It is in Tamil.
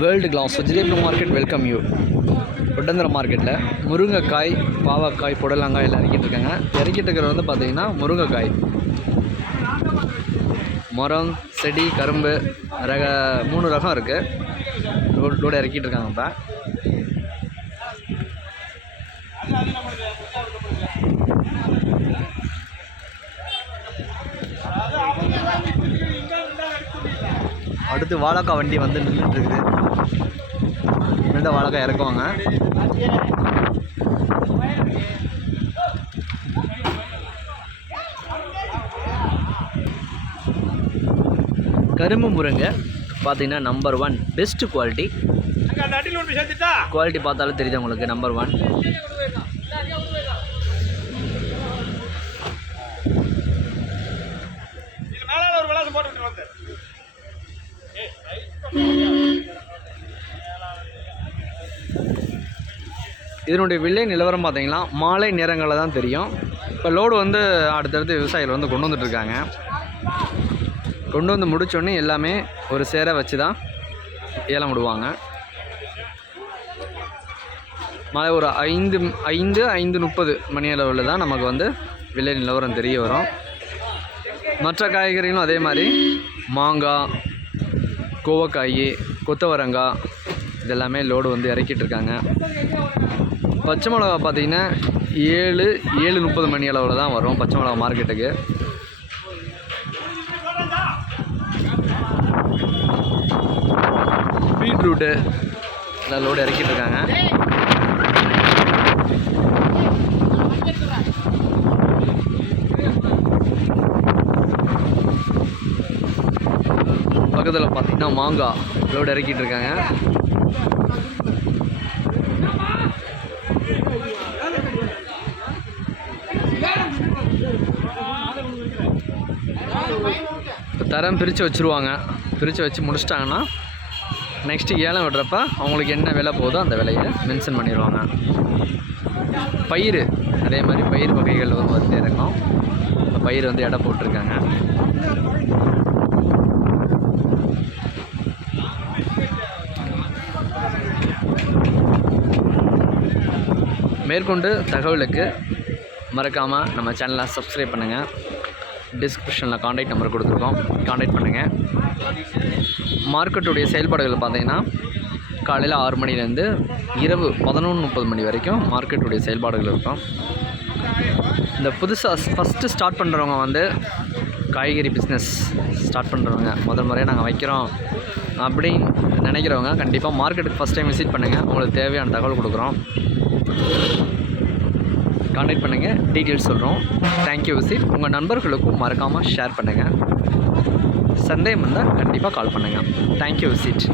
World class vegetable market welcome you. Oddanchatram மார்க்கெட்டில் முருங்கைக்காய், பாவக்காய், புடலங்காய் எல்லாம் இறக்கிட்டு இருக்காங்க. இறக்கிட்டு இருக்கிறது வந்து பார்த்திங்கன்னா முருங்கைக்காய். மரம், செடி, கரும்பு 3 ரகம் இருக்குது. லோடு இறக்கிட்டு இருக்காங்க. இப்போ அடுத்து வாழைக்காய் வண்டி வந்து நின்றுட்டு இருக்குது. ரெண்டு வாழைக்காய் இறக்குவாங்க. கரும்பு முருங்கை பார்த்தீங்கன்னா நம்பர் 1 பெஸ்ட் குவாலிட்டி. குவாலிட்டி பார்த்தாலும் தெரியுது உங்களுக்கு. நம்பர் 1. இதனுடைய விலை நிலவரம் பார்த்தீங்கன்னா மாலை நேரங்களில் தான் தெரியும். இப்போ லோடு வந்து அடுத்தடுத்து விவசாயிகள் வந்து கொண்டு வந்துட்டுருக்காங்க. கொண்டு வந்து முடித்தோடனே எல்லாமே ஒரு சேர வச்சு தான் ஏலம் விடுவாங்க. மாலை ஒரு 5:30 மணி அளவில் தான் நமக்கு வந்து விலை நிலவரம் தெரிய வரும். மற்ற காய்கறிகளும் அதே மாதிரி மாங்காய், கோவக்காய், கொத்தவரங்காய் இதெல்லாமே லோடு வந்து இறக்கிட்டு இருக்காங்க. பச்சை மிளகா பார்த்திங்கன்னா 7:30 மணி அளவில் தான் வரும் பச்சை மிளகா மார்க்கெட்டுக்கு. பீட்ரூட்டு எல்லாம் லோடு இறக்கிட்டு இருக்காங்க. பக்கத்தில் பார்த்திங்கன்னா மாங்காய் லோடு இறக்கிட்டு இருக்காங்க. தரம் பிரித்து வச்சுருவாங்க. பிரித்து வச்சு முடிச்சிட்டாங்கன்னா நெக்ஸ்ட்டு ஏலம் விடுறப்ப அவங்களுக்கு என்ன விலை போதோ அந்த விலையை மென்ஷன் பண்ணிடுவாங்க. பயிர் அதே மாதிரி பயிர் வகைகள் வந்து இறக்கும். பயிர் வந்து எடை போட்டிருக்காங்க. மேற்கொண்டு தகவலுக்கு மறக்காமல் நம்ம சேனலை சப்ஸ்கிரைப் பண்ணுங்கள். டிஸ்கிரிப்ஷனில் கான்டாக்ட் நம்பர் கொடுத்துருக்கோம், கான்டாக்ட் பண்ணுங்கள். மார்க்கெட்டுடைய செயல்பாடுகள் பார்த்திங்கன்னா காலையில் 6 மணிலேருந்து இரவு 11:30 மணி வரைக்கும் மார்க்கெட்டுடைய செயல்பாடுகள் இருக்கும். இந்த புதுசாக ஃபஸ்ட்டு ஸ்டார்ட் பண்ணுறவங்க வந்து காய்கறி பிஸ்னஸ் ஸ்டார்ட் பண்ணுறவங்க முதல் முறையாக நாங்கள் வைக்கிறோம் அப்படின்னு நினைக்கிறவங்க கண்டிப்பாக மார்க்கெட்டுக்கு ஃபஸ்ட் டைம் விசிட் பண்ணுங்கள். உங்களுக்கு தேவையான தகவல் கொடுக்குறோம். கான்டாக்ட் பண்ணுங்கள், டீட்டெயில்ஸ் சொல்கிறோம். Thank you visit. உங்கள் நண்பர்களுக்கும் மறக்காமல் ஷேர் பண்ணுங்கள். சந்தேகம் வந்தால் கண்டிப்பாக கால் பண்ணுங்கள். Thank you visit.